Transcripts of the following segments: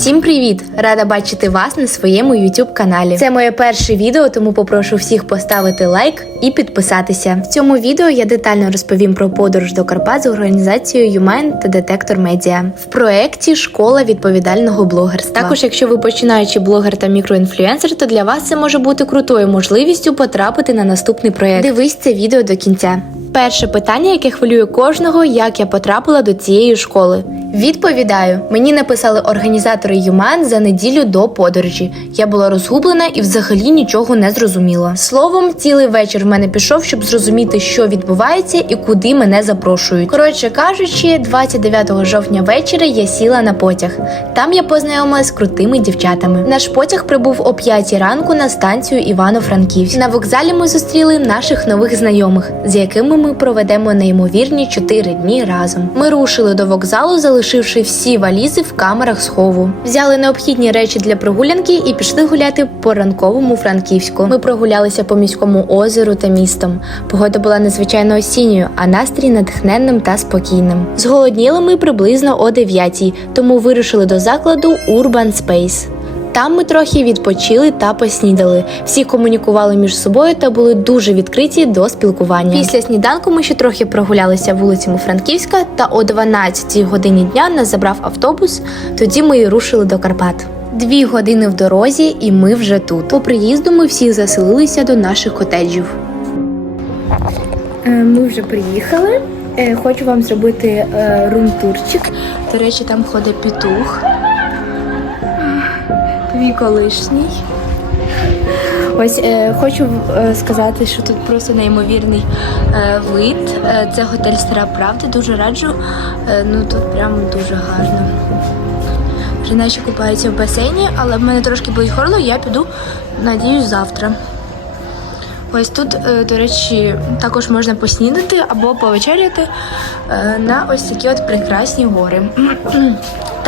Всім привіт! Рада бачити вас на своєму YouTube каналі. Це моє перше відео, тому попрошу всіх поставити лайк і підписатися. В цьому відео я детально розповім про подорож до Карпат з організацією YouMind та Детектор Медіа в проєкті Школа відповідального блогерства. Також, якщо ви починаючий блогер та мікроінфлюенсер, то для вас це може бути крутою можливістю потрапити на наступний проєкт. Дивись це відео до кінця. Перше питання, яке хвилює кожного, як я потрапила до цієї школи. Відповідаю, мені написали організатори ЮМАН за неділю до подорожі. Я була розгублена і взагалі нічого не зрозуміла. Словом, цілий вечір в мене пішов, щоб зрозуміти, що відбувається і куди мене запрошують. Коротше кажучи, 29 жовтня ввечері я сіла на потяг. Там я познайомилась з крутими дівчатами. Наш потяг прибув о 5 ранку на станцію Івано-Франківськ. На вокзалі ми зустріли наших нових знайомих, з якими ми проведемо неймовірні 4 дні разом. Ми рушили до вокзалу, залишивши всі валізи в камерах схову. Взяли необхідні речі для прогулянки і пішли гуляти по ранковому Франківську. Ми прогулялися по міському озеру та містом. Погода була надзвичайно осінньою, а настрій натхненним та спокійним. Зголодніли ми приблизно о 9, тому вирушили до закладу Urban Space. Там ми трохи відпочили та поснідали. Всі комунікували між собою та були дуже відкриті до спілкування. Після сніданку ми ще трохи прогулялися вулицями Франківська, та о 12 годині дня нас забрав автобус. Тоді ми і рушили до Карпат. Дві години в дорозі, і ми вже тут. По приїзду ми всі заселилися до наших котеджів. Е, Ми вже приїхали. Е, Хочу вам зробити е, рум-турчик. До речі, там ходить петух. Твій колишній. Ось е, хочу е, сказати, що тут просто неймовірний е, вид. Е, це готель Стара Правда. Дуже раджу. Е, ну тут прям дуже гарно. Вже наші купаються в басейні, але в мене трошки болить горло, я піду, надіюсь, завтра. Ось тут, е, до речі, також можна поснідати або повечеряти е, на ось такі от прекрасні гори.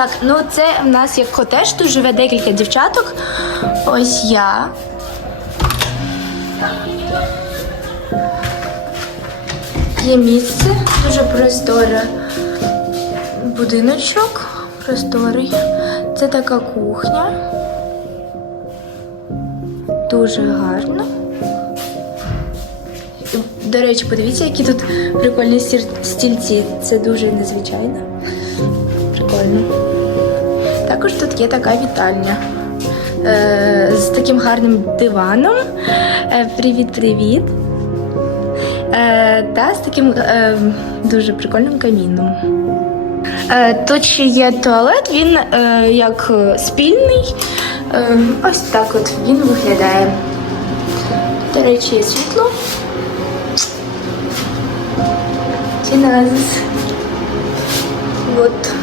Так, ну це в нас як котеж, тут живе декілька дівчаток. Ось я. Є місце, дуже просторе будиночок, просторий. Це така кухня. Дуже гарно. До речі, подивіться, які тут прикольні стільці. Це дуже незвичайно. Прикольно. Також тут є така вітальня е, з таким гарним диваном. Е, Привіт-привіт. Е, та з таким дуже прикольним каміном. Тут ще є туалет, він як спільний. Ось так от він виглядає. До речі, є світло. Чиназис. Вот.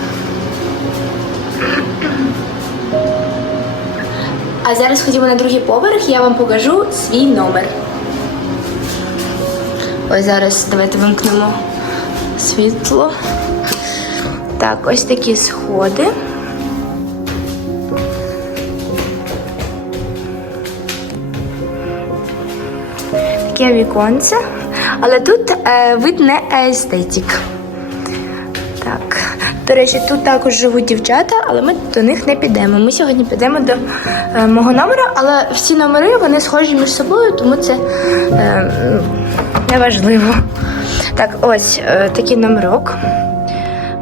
А зараз ходімо на другий поверх, я вам покажу свій номер. Ось зараз давайте вимкнемо світло. Так, ось такі сходи. Таке віконце. Але тут е, вид не естетик. До речі, тут також живуть дівчата, але ми до них не підемо. Ми сьогодні підемо до е, мого номера, але всі номери вони схожі між собою, тому це е, неважливо. Так, ось е, такий номерок.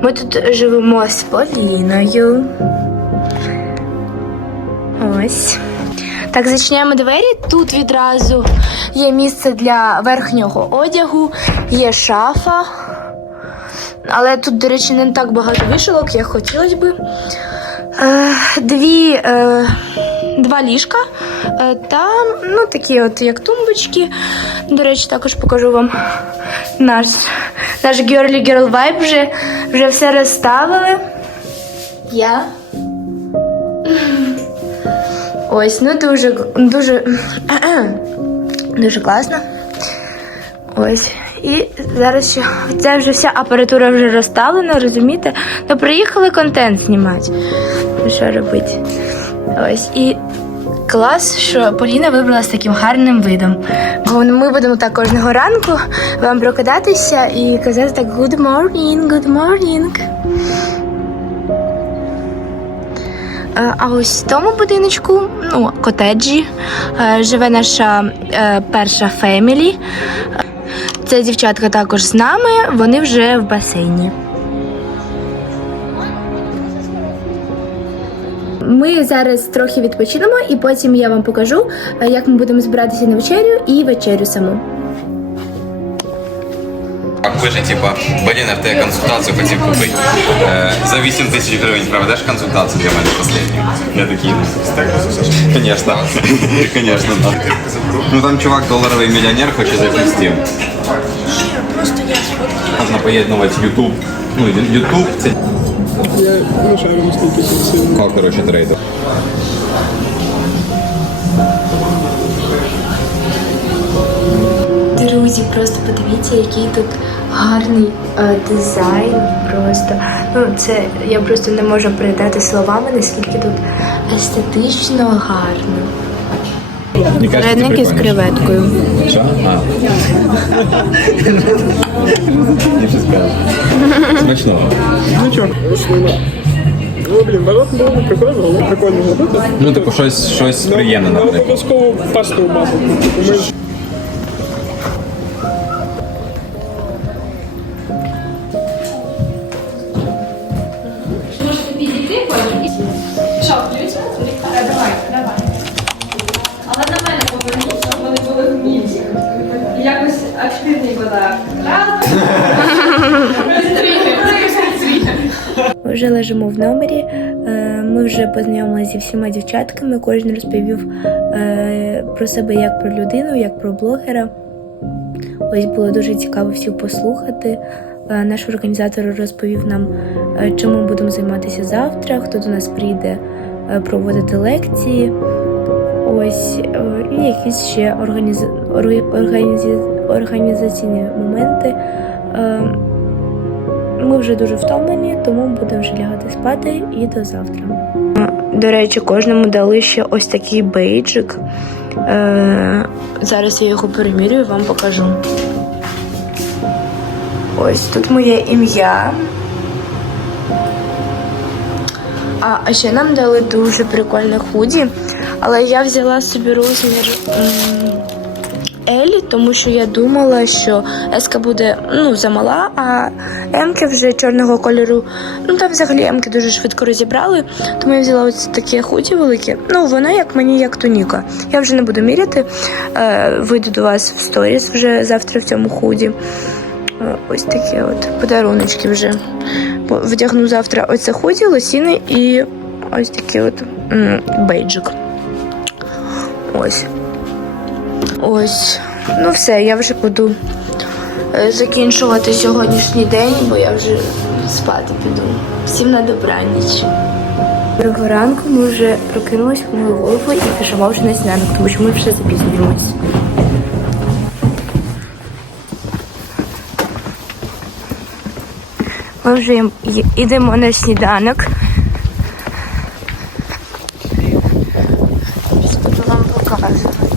Ми тут живемо з Поліною. Ось. Так, зачиняємо двері. Тут відразу є місце для верхнього одягу, є шафа. Але тут, до речі, не так багато вішалок, як хотілося би. Е, дві, е, два ліжка е, та ну, такі от як тумбочки. До речі, також покажу вам наш, наш girly girl vibe вже, вже все розставили. Я. Ось, ну дуже, дуже, дуже класно. Ось. І зараз ще це вже вся апаратура вже розставлена, розумієте? То приїхали контент знімати. Ну, Що робити? Ось. І Клас, що Поліна вибрала з таким гарним видом. Ми будемо так кожного ранку вам прокидатися і казати так good morning, good morning. А ось в тому будиночку, ну, котеджі, е, живе наша е, перша фемілі. Це дівчатка також з нами, вони вже в басейні. Ми зараз трохи відпочинемо, і потім я вам покажу, е, як ми будемо збиратися на вечерю і вечерю саму. А ви же, типа, блін, а ти консультацію хотів купити. Е, за 8 тисяч гривень проведеш консультацію для мене останню. Я такий, ну, Конечно. Конечно, да. Ну там чувак доларовий мільйонер хоче зайти в Steam. Можна поєднувати YouTube. Ну, YouTube це... Я не шарю наскільки це сильно. О, коротше, трейдер. Друзі, просто подивіться, який тут гарний е, дизайн. Просто ну це я просто не можу передати словами, наскільки тут естетично гарно. Вареники з креветкою. Що? Щось. Смачного. Нічого. Ну, блін, народ було б прикольно, але прикольно зробити. Ну, типу, щось, щось приємне, Не наприклад. обов'язково пасту ми ж вже лежимо в номері. е, Ми вже познайомилися зі всіма дівчатками. Кожен розповів е, про себе як про людину, як про блогера. Ось було дуже цікаво всіх послухати. Е, Наш організатор розповів нам, чим ми будемо займатися завтра, хто до нас прийде проводити лекції. Ось і якісь ще організ... орг- організаційні моменти. Ми вже дуже втомлені, тому будемо вже лягати спати і до завтра. До речі, кожному дали ще ось такий бейджик. Е, зараз я його перемірюю, вам покажу. Ось тут моє ім'я. А ще нам дали дуже прикольне худі, але я взяла собі розмір L, тому що я думала, що S буде ну, замала, а М вже чорного кольору. Ну там взагалі М дуже швидко розібрали, тому я взяла ось таке худі велике. Ну, воно як мені як туніка. Я вже не буду міряти. Е, вийду до вас в сторіс вже завтра в цьому худі. Е, Ось такі от подаруночки вже. Вдягну завтра оце худі, лосіни і ось такий от бейджик. Ось. Ось. Ну все, я вже буду е, закінчувати сьогоднішній день, бо я вже спати піду. Всім на добраніч. Доброго ранку ми вже прокинулись, помили голову і пішла вже на сніданок, тому що ми вже запізнюємось. Ми вже йдемо на сніданок. Зараз буду вам показувати.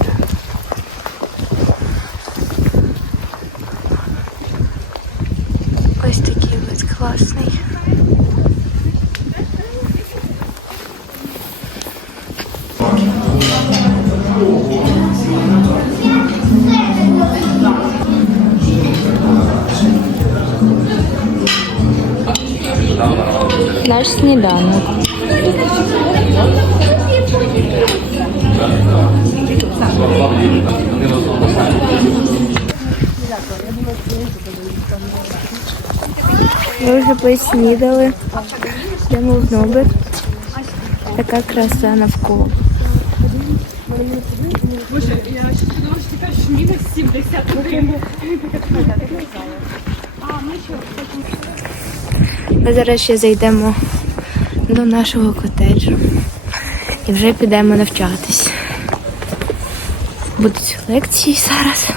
Ось такий ось класний. Наш сніданок. Ми вже поснідали. Йдемо в номер. Така краса навколо. Ми зараз ще зайдемо до нашого котеджу і вже підемо навчатись. Будуть лекції зараз.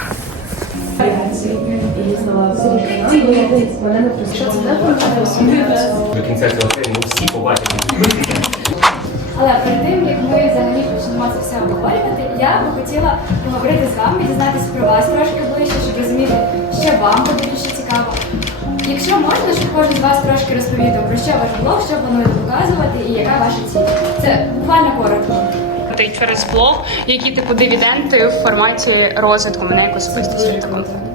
Але перед тим, як ми взагалі почнемо це все обговорювати, я би хотіла поговорити з вами, дізнатися про вас трошки ближче, щоб розуміти, що вам буде більше цікаво. Якщо можна, щоб кожен з вас трошки розповідав, про що ваш блог, що плануєте показувати і яка ваша ціль. Це буквально коротко. Та й через блог, які типу дивіденди в форматі розвитку мене як особистості. Такому.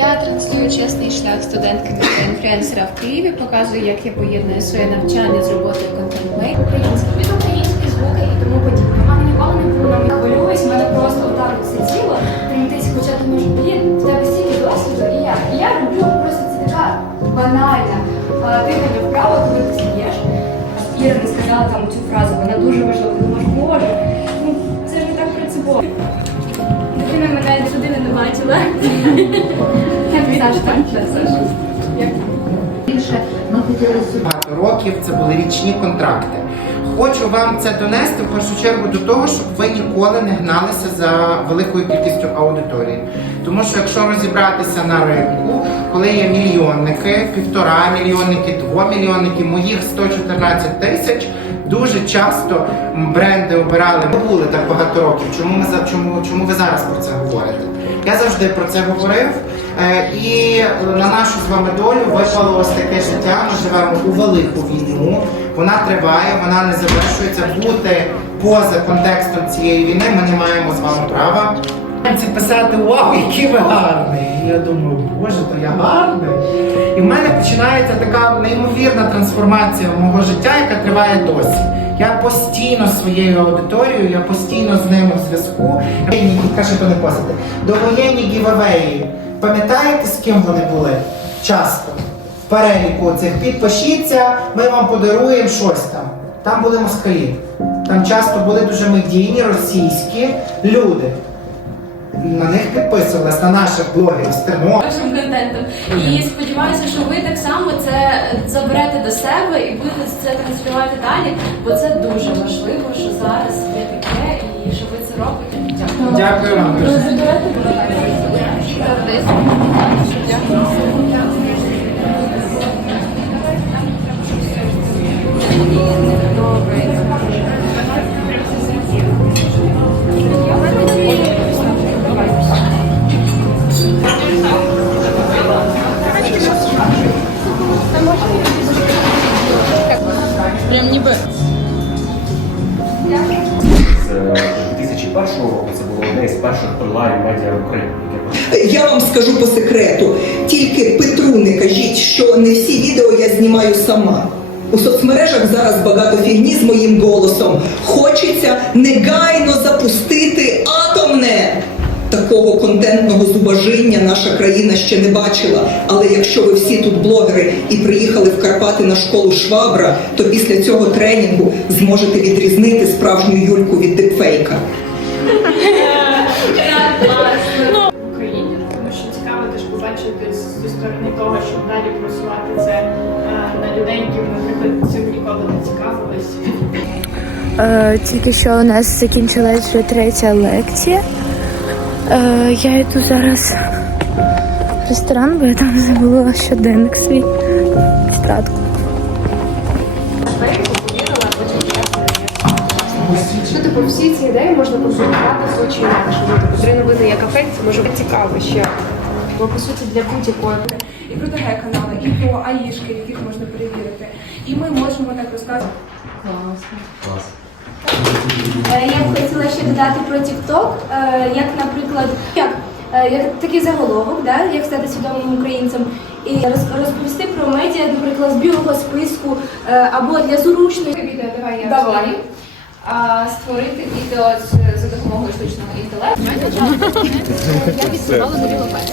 Я транслюю чесний шлях студентки інфлюенсера в Києві, показую, як я поєдную своє навчання з роботою контент-мейк. українські, під українські звуки і тому подібне. Мене ніколи не було не хвилююсь, мене просто отак все тіло тремтить, хоча ти можеш, блін, в тебе стільки досвіду, і я. І я роблю просто це така банальна дихання вправо, коли ти стаєш. Іра сказала там цю фразу, вона дуже важлива, думаєш, боже, ну це ж не так принципово. Дитина мене людина не бачила. Більше багато років, це були річні контракти. Хочу вам це донести в першу чергу до того, щоб ви ніколи не гналися за великою кількістю аудиторії. Тому що якщо розібратися на ринку, коли є мільйонники, півтора мільйонники, двомільйонники, моїх 114 тисяч, дуже часто бренди обирали. Ми були так багато років. Чому ми чому, чому ви зараз про це говорите? Я завжди про це говорив. Е, І на нашу з вами долю випало ось таке життя. Ми живемо у велику війну. Вона триває, вона не завершується. Бути поза контекстом цієї війни ми не маємо з вами права. Це писати Вау, який ви гарний! Я думаю, боже, то я гарний. І в мене починається така неймовірна трансформація мого життя, яка триває досі. Я постійно своєю аудиторією, я постійно з ними в зв'язку. Каже, то не позити. Довоєнні гівавеї. Пам'ятаєте, з ким вони були? Часто. В переліку цих підпишіться, ми вам подаруємо щось там. Там були москалі. Там часто були дуже медійні російські люди. На них підписувалися, на наших блогерів з Тернопіля. вашим контентом. І сподіваюся, що ви так само це заберете до себе і будете це транслювати далі, бо це дуже важливо, що зараз є таке і що ви це робите. Дякую. Дякую вам дуже. З 2001 року це було одне з перших онлайн медіа в Україні, Я вам скажу по секрету, тільки Петру не кажіть, що не всі відео я знімаю сама. У соцмережах зараз багато фігні з моїм голосом. Хочеться негайно запустити атомне. Такого контентного зубожіння наша країна ще не бачила. Але якщо ви всі тут блогери і приїхали в Карпати на школу Швабра, то після цього тренінгу зможете відрізнити справжню Юльку від дипфейка. Україні, тому що цікаво теж побачити зі сторони того, щоб далі просувати це е, на людей, які, наприклад, цим ніколи не цікавились. Е, тільки що у нас закінчилась вже третя лекція. Е, я йду зараз в ресторан, бо я там забула щоденник свій тетрадку. Ну, типу, всі ці ідеї можна консультувати з очі інакше. Три новини як афект, це може бути цікаво ще. Бо по суті для будь-якої І про ТГ канали, і про АІшки, яких можна перевірити. І ми можемо так розказувати. Е, Я б хотіла ще додати про TikTok, е, як, наприклад, як, е, як такий заголовок, да, як стати свідомим українцем, і роз- розповісти про медіа, наприклад, з білого списку е, або для зручної відео, давай я Давай. А, створити відео з, за допомогою штучного інтелекту. Я нові лопети.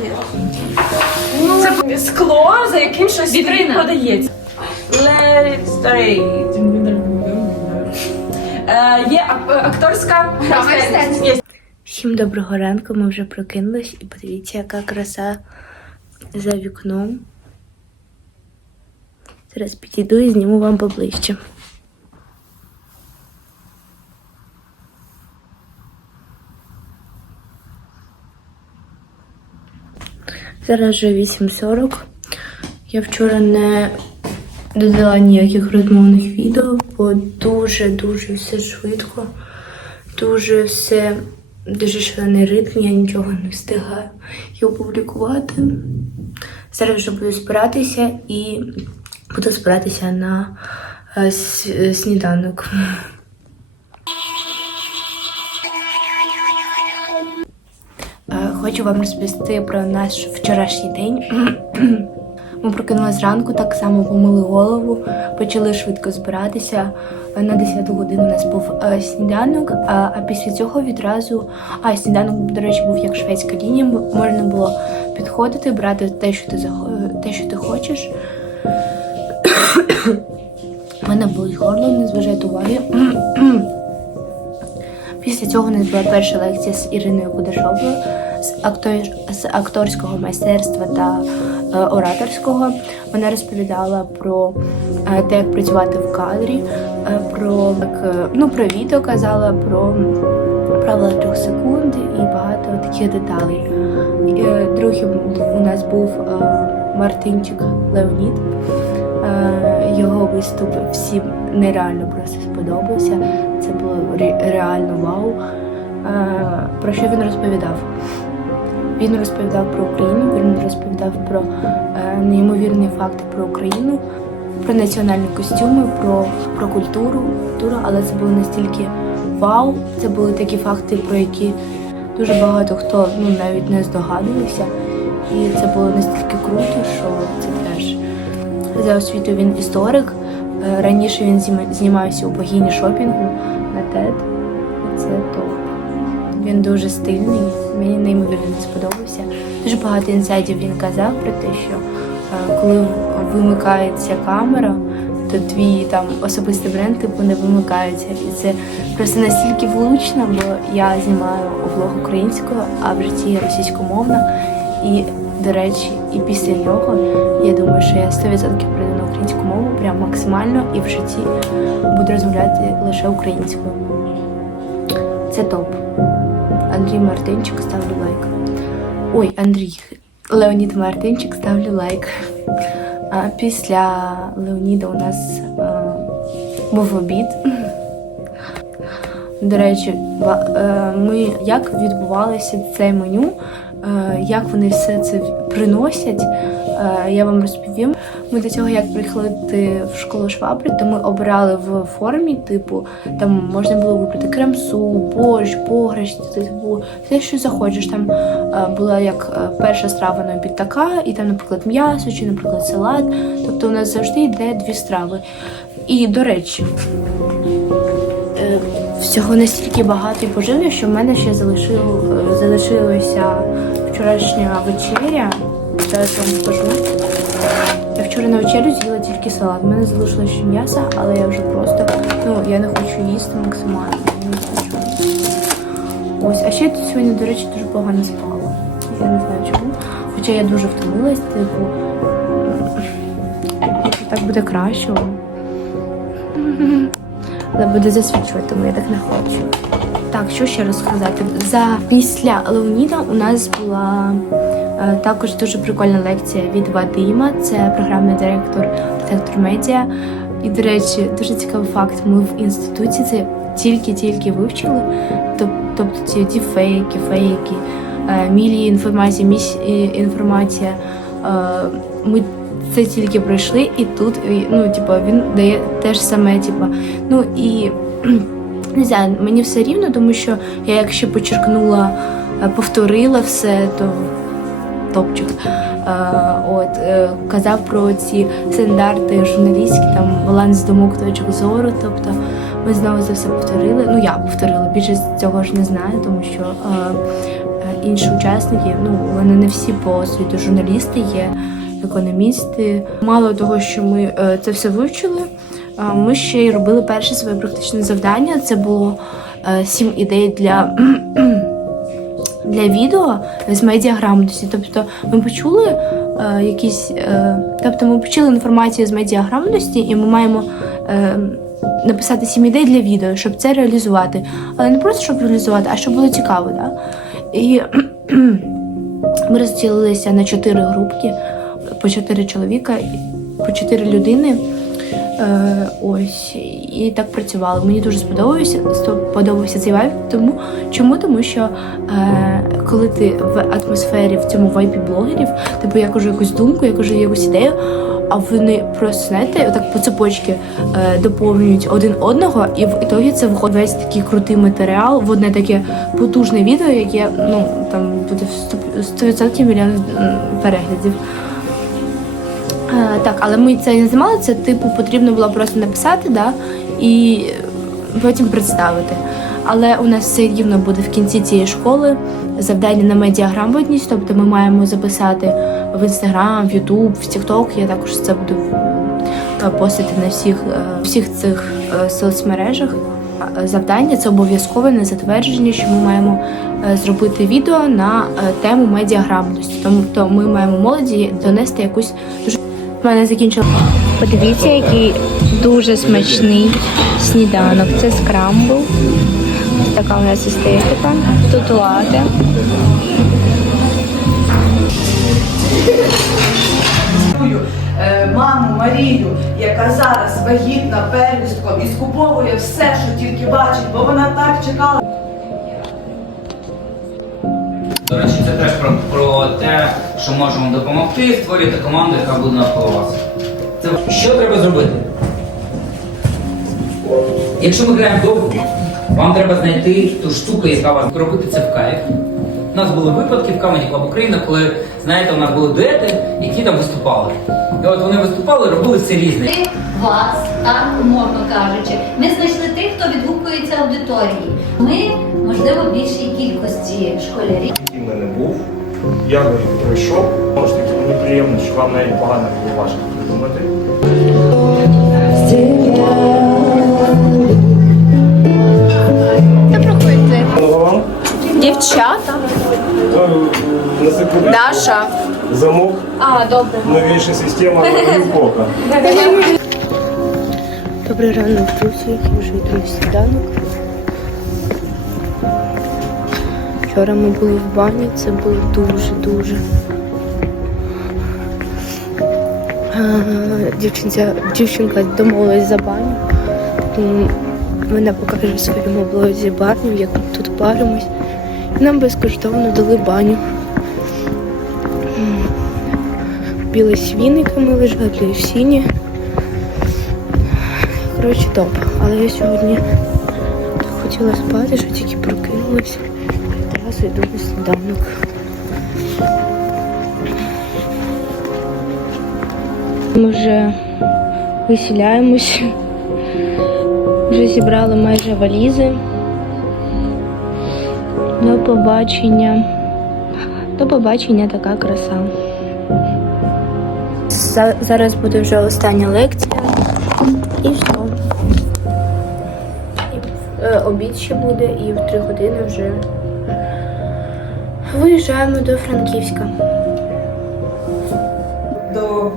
Це скло, за яким щось Вітрина. подається. Let it stay. Е, є ак- акторська майстерність. Всім доброго ранку, ми вже прокинулись і подивіться, яка краса за вікном. Зараз підійду і зніму вам поближче. Зараз вже 8.40. Я вчора не додала ніяких розмовних відео, бо дуже-дуже все швидко, дуже все, дуже шалений ритм, я нічого не встигаю і опублікувати. Зараз вже буду збиратися і буду збиратися на е, сніданок. Хочу вам розповісти про наш вчорашній день. Ми прокинулися зранку, так само помили голову, почали швидко збиратися. На 10 годину у нас був е, сніданок, а, а після цього відразу. А сніданок, до речі, був як шведська лінія. Можна було підходити, брати те, що ти те, що ти хочеш. У мене болить горло, не зважайте уваги. Після цього у нас була перша лекція з Іриною Кудашовою з, актор... з акторського майстерства та е, ораторського. Вона розповідала про е, те, як працювати в кадрі, е, про, ну, про відео казала, про правила трьох секунд і багато таких деталей. Другим у нас був Мартинчик Леонід. Його виступ всім нереально просто сподобався. Це було ре- реально вау. Про що він розповідав? Він розповідав про Україну, він розповідав про е, неймовірні факти про Україну, про національні костюми, про, про культуру, але це було настільки вау. Це були такі факти, про які дуже багато хто ну, навіть не здогадувався. І це було настільки круто, що це теж. За освітою він історик. Е, Раніше він знімався у богині шопінгу на TED. Він дуже стильний, мені неймовірно сподобався. Дуже багато інсайдів він казав про те, що е, коли вимикається камера, то твій там особистий бренд типу не вимикається. І це просто настільки влучно, бо я знімаю облог українською, а в житті російськомовна. І, до речі, і після нього я думаю, що я 100% прийду на українську мову прям максимально і в житті буду розмовляти лише українською. Це топ. Андрій Мартинчик ставлю лайк. Ой, Андрій. Леонід Мартинчик ставлю лайк. А після Леоніда у нас а, був обід. До речі, е, ми як відбувалося це меню, е, як вони все це приносять, я вам розповім. Ми до цього як приїхали в школу швабри, то ми обирали в формі, типу, там можна було вибрати кремсу, борщ, пограш, типу, все, що захочеш. Там е, була як е, перша страва на обід така, і там, наприклад, м'ясо чи, наприклад, салат. Тобто у нас завжди йде дві страви. І до речі, е, всього настільки багато і поживів, що в мене ще залишив, е, вчорашня вечеря. Зараз вам скажу. Я вчора на вечерю з'їла тільки салат. У мене залишилося ще м'ясо, але я вже просто ну я не хочу їсти максимально. Ось, а ще я сьогодні, до речі, дуже погано спала. Я не знаю чому. Хоча я дуже втомилась, типу. Так буде краще. Але буде засвічувати, тому я так не хочу. Так, що ще розказати? За після Леоніда у нас була також дуже прикольна лекція від Вадима. Це програмний директор детектор медіа. І, до речі, дуже цікавий факт. Ми в інституті це тільки-тільки вивчили. Тобто ці ті фейки, фейки, е, мілі інформація, місь інформація. Е, Ми це тільки пройшли, і тут ну, типу, він дає те ж саме, типу, ну і не знаю, мені все рівно, тому що я якщо почеркнула, е, повторила все, то топчик. Е, От е, казав про ці стандарти журналістські, там баланс думок, точок зору. Тобто ми знову це все повторили. Ну я повторила, більше цього ж не знаю, тому що е, інші учасники, ну вони не всі по освіту журналісти є, економісти. Мало того, що ми це все вивчили. Ми ще й робили перше своє практичне завдання. Це було сім ідей для, для відео з медіаграмотності. Тобто ми почули е, якісь, е, тобто ми почули інформацію з медіаграмотності, і ми маємо. Е, Написати сім ідей для відео, щоб це реалізувати. Але не просто щоб реалізувати, а щоб було цікаво. Да? І ми розділилися на чотири групки, по чотири чоловіка, по чотири людини. Е, ось і так працювали. Мені дуже сподобався сподобався цей вайб. Тому чому? Тому що е, коли ти в атмосфері в цьому вайбі блогерів, типу я кажу якусь думку, я кажу якусь ідею. А вони просто знаєте, отак по цепочці е, доповнюють один одного, і в ітогі це виходить весь такий крутий матеріал в одне таке потужне відео, яке ну там буде в 100%, 100% мільйон переглядів. Е, Так, але ми це не знімали, це типу потрібно було просто написати, да, і потім представити. Але у нас все рівно буде в кінці цієї школи завдання на медіаграмотність, тобто ми маємо записати в інстаграм, в Ютуб, в Тікток. Я також це буду е, постити на всіх, е, всіх цих соцмережах. Завдання це обов'язкове на затвердження, що ми маємо зробити відео на тему медіаграмотності. Тобто ми маємо молоді донести якусь дуже в мене закінчила. Подивіться, який дуже смачний сніданок. Це скрамбл. Така у нас естетика. Тут лати. Е, маму Марію, яка зараз вагітна первістком і скуповує все, що тільки бачить, бо вона так чекала. Що можемо допомогти, створювати команду, яка буде навколо вас. Це що треба зробити? Якщо ми граємо довго, вам треба знайти ту штуку, яка вас робити це в кайф. У нас були випадки в Comedy Club Україна, коли, знаєте, у нас були дуети, які там виступали. І от вони виступали, робили все різне. вас, так умовно кажучи, ми знайшли тих, хто відгукується аудиторії. Ми, можливо, більшій кількості школярів. В мене був. Я його пройшов. Ж таки, мені приємно, що вам навіть погано було важко придумати. Дівчата. е, на секунду. Даша. Замок, А, добре. новіша система Глюкока. Добрий ранок, друзі. Вже йду на сніданок. Вчора ми були в бані, це було дуже-дуже. Дівчинця, дівчинка домовилась за баню. Мене покаже в своєму блозі баню, як ми тут паримось. Нам безкоштовно дали баню. М. Білий з віниками лежать, в сіні. Коротше, топ. Але я сьогодні хотіла спати, що тільки прокинулась. Одразу йду на сніданок. Ми вже висіляємось. Вже зібрали майже валізи. До побачення. До побачення така краса. Зараз буде вже остання лекція. І все. Обід ще буде, і в три години вже виїжджаємо до Франківська. до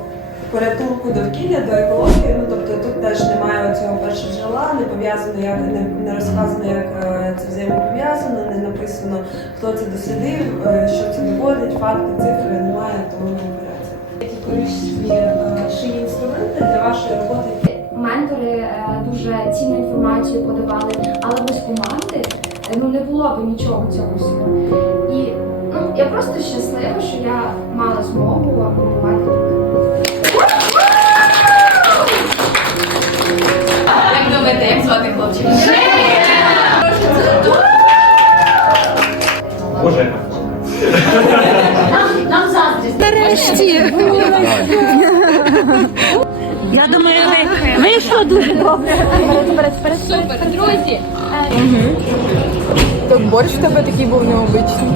порятунку довкілля, до екології. Ну тобто тут теж немає цього першого джерела, не пов'язано, як не, не розказано, як е, це взаємопов'язано, не написано, хто це дослідив, е, що це доводить, факти, цифри немає, тому не береться. Які корисні е, шиї інструменти для вашої роботи. Ментори е, дуже цінну інформацію подавали, але без команди е, ну не було б нічого цього всього. І я просто щаслива, що я мала змогу побувати тут. Як думаєте, як звати хлопчика? Боже, Нам, нам заздрість. Нарешті. Я думаю, ви вийшло дуже добре. Супер, друзі. Так борщ в тебе такий був необичний.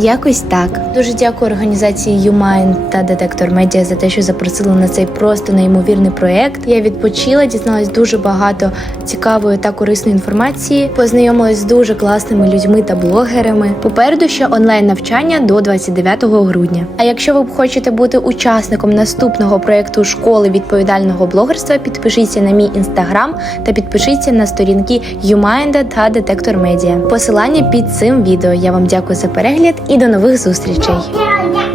Якось так. Дуже дякую організації YouMind та Детектор Медіа за те, що запросили на цей просто неймовірний проект. Я відпочила, дізналась дуже багато цікавої та корисної інформації. Познайомилась з дуже класними людьми та блогерами. Попереду ще онлайн навчання до 29 грудня. А якщо ви хочете бути учасником наступного проекту школи відповідального блогерства, підпишіться на мій інстаграм та підпишіться на сторінки YouMind та Детектор Медіа. Посилання під цим відео. Я вам дякую за перегляд і до нових зустрічей. 这一点，